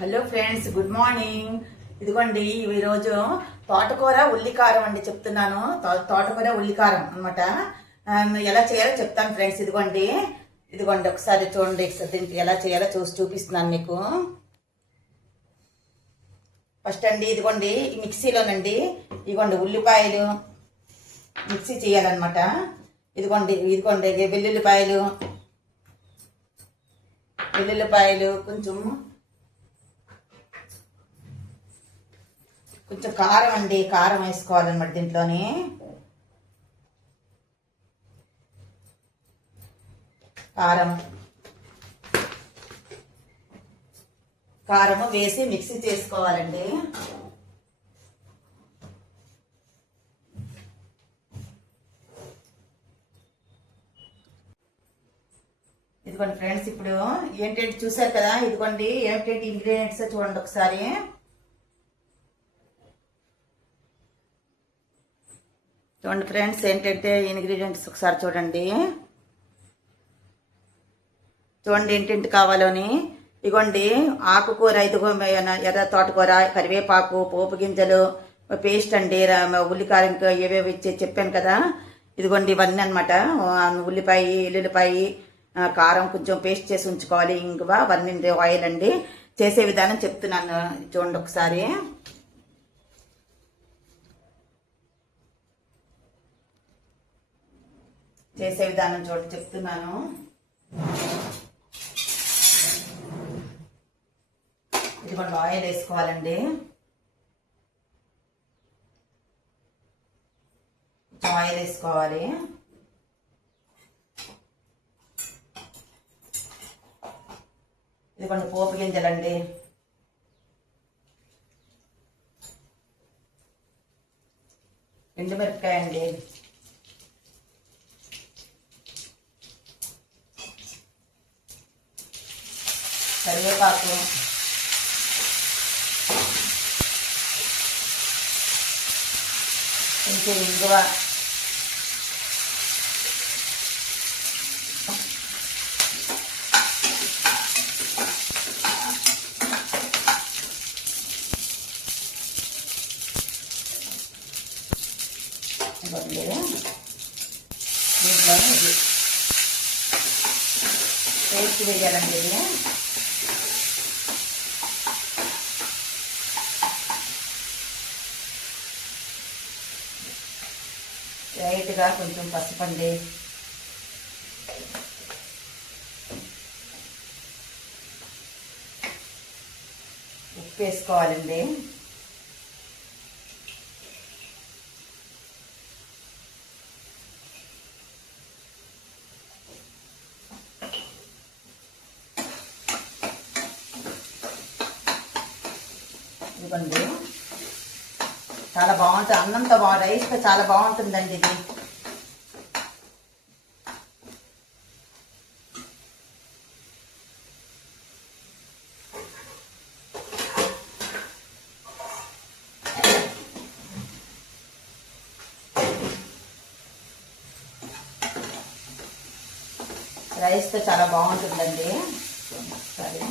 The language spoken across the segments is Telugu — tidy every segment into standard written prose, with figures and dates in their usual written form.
Hello friends, good morning. ఇదిగోండి ఈరోజు తోటకూర ఉల్లికారం అండి చెప్తున్నాను. తోటకూర ఉల్లికారం అనమాట. ఎలా చేయాలో చెప్తాను ఫ్రెండ్స్. ఇదిగోండి ఒకసారి చూడండి. దీనికి ఎలా చేయాలో చూపిస్తున్నాను మీకు. ఫస్ట్ అండి ఇదిగోండి మిక్సీలోనండి ఇదిగోండి ఉల్లిపాయలు మిక్సీ చేయాలన్నమాట. ఇదిగోండి వెల్లుల్లిపాయలు కొంచెం కారం అండి, కారం వేసుకోవాలన్నమాట దీంట్లోని. కారము వేసి మిక్సీ చేసుకోవాలండి. ఇదిగోండి ఫ్రెండ్స్, ఇప్పుడు ఏంటంటే చూసారు కదా. ఇదిగోండి ఏంటంటే ఇంగ్రీడియంట్స్ చూడండి ఒకసారి. చూడండి ఫ్రెండ్స్, ఏంటంటే ఇంగ్రీడియంట్స్ ఒకసారి చూడండి ఏంటంటే కావాలని. ఇదిగోండి ఆకుకూర, ఎర్ర తోటకూర, కరివేపాకు, పోపు గింజలు, పేస్ట్ అండి, ఉల్లికారం ఏవేవి చెప్పాను కదా. ఇదిగోండి ఇవన్నీ అనమాట. ఉల్లిపాయ, ఎల్లుల్లిపాయ, కారం కొంచెం పేస్ట్ చేసి ఉంచుకోవాలి. ఇంగువ, అవన్నీ ఆయిల్ అండి. చేసే విధానం చెప్తున్నాను చూడండి ఒకసారి. చేసే విధానం చూడండి చెప్తున్నాను. ఇదిగోండి ఆయిల్ వేసుకోవాలండి. ఆయిల్ వేసుకోవాలి. ఇదిగోండి పోపు గింజలండి. ఎండుమిరపకాయ అండి. కరివేపాకు, కొంచెం ఇంగువ, దీంట్లో ఇది పేస్ట్ వేయాలండి. ఇది లైట్గా కొంచెం పసుపండి, ఉప్పు వేసుకోవాలండి. ఇదిగోండి చాలా బాగుంటుంది. అన్నంతో రైస్తో చాలా బాగుంటుందండి ఇది. రైస్తో చాలా బాగుంటుందండి. సరే,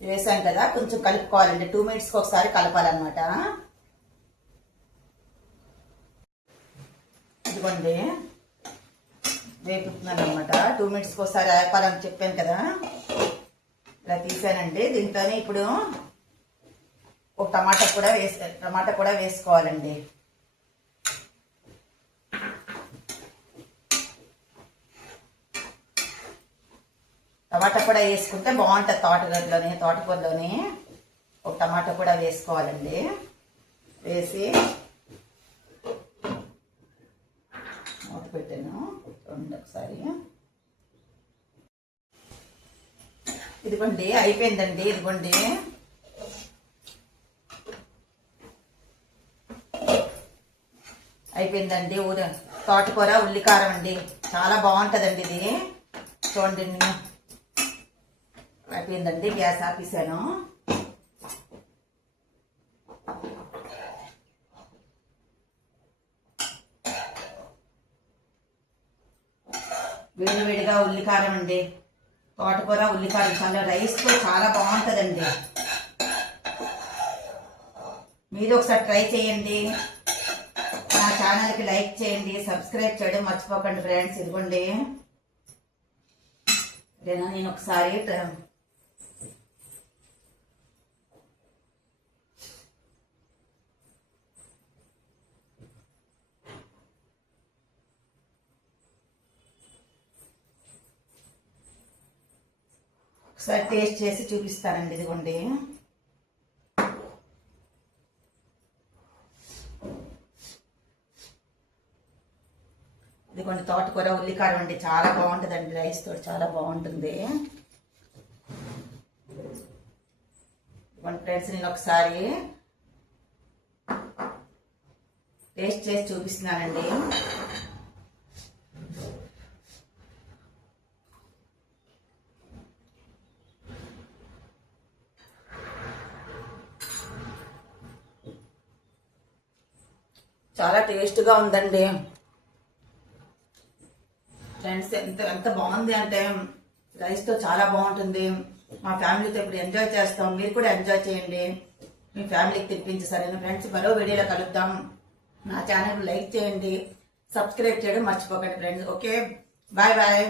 వేసాం కదా, కొంచెం కలుపుకోవాలండి. 2 minutesకి ఒకసారి కలపాలన్నమాట. ఇదిగోండి వేపుతున్నాను అనమాట. 2 minutesకి ఒకసారి వేపాలని చెప్పాను కదా, ఇలా తీసానండి. దీంట్లోనే ఇప్పుడు ఒక టమాటా కూడా వేసుకోవాలండి. టమాటా కూడా వేసుకుంటే బాగుంటుంది. తోటకూరలోని ఒక టమాటా కూడా వేసుకోవాలండి. వేసి మూత పెట్టాను. చూడండి ఒకసారి. ఇదిగోండి అయిపోయిందండి. ఇదిగోండి అయిపోయిందండి. తోటకూర ఉల్లికారం అండి, చాలా బాగుంటుందండి ఇది. చూడండి అయిపోయిందండి, గ్యాస్ ఆపేసాను. వేడివేడిగా ఉల్లికారం అండి, తోటకూర ఉల్లికారం చాలా రైస్తో చాలా బాగుంటుందండి. మీరు ఒకసారి ట్రై చేయండి. నా ఛానల్కి లైక్ చేయండి, సబ్స్క్రైబ్ చేయడం మర్చిపోకండి ఫ్రెండ్స్. ఇదిగోండి నేను ఒకసారి టేస్ట్ చేసి చూపిస్తానండి. ఇదిగోండి ఇదిగోండి తోటకూర ఉల్లికారం అండి, చాలా బాగుంటుందండి, రైస్ తోటి చాలా బాగుంటుంది. ఇదిగోండి ఫ్రెండ్స్, నేను ఒకసారి టేస్ట్ చేసి చూపిస్తున్నానండి. చాలా టేస్ట్గా ఉందండి ఫ్రెండ్స్. ఎంత బాగుంది అంటే రైస్తో చాలా బాగుంటుంది. మా ఫ్యామిలీతో ఇప్పుడు ఎంజాయ్ చేస్తాం, మీరు కూడా ఎంజాయ్ చేయండి, మీ ఫ్యామిలీకి తినిపించి. సరేనా ఫ్రెండ్స్, మరో వీడియోలో కలుద్దాం. నా ఛానల్ లైక్ చేయండి, సబ్స్క్రైబ్ చేయడం మర్చిపోకండి ఫ్రెండ్స్. Okay, bye bye.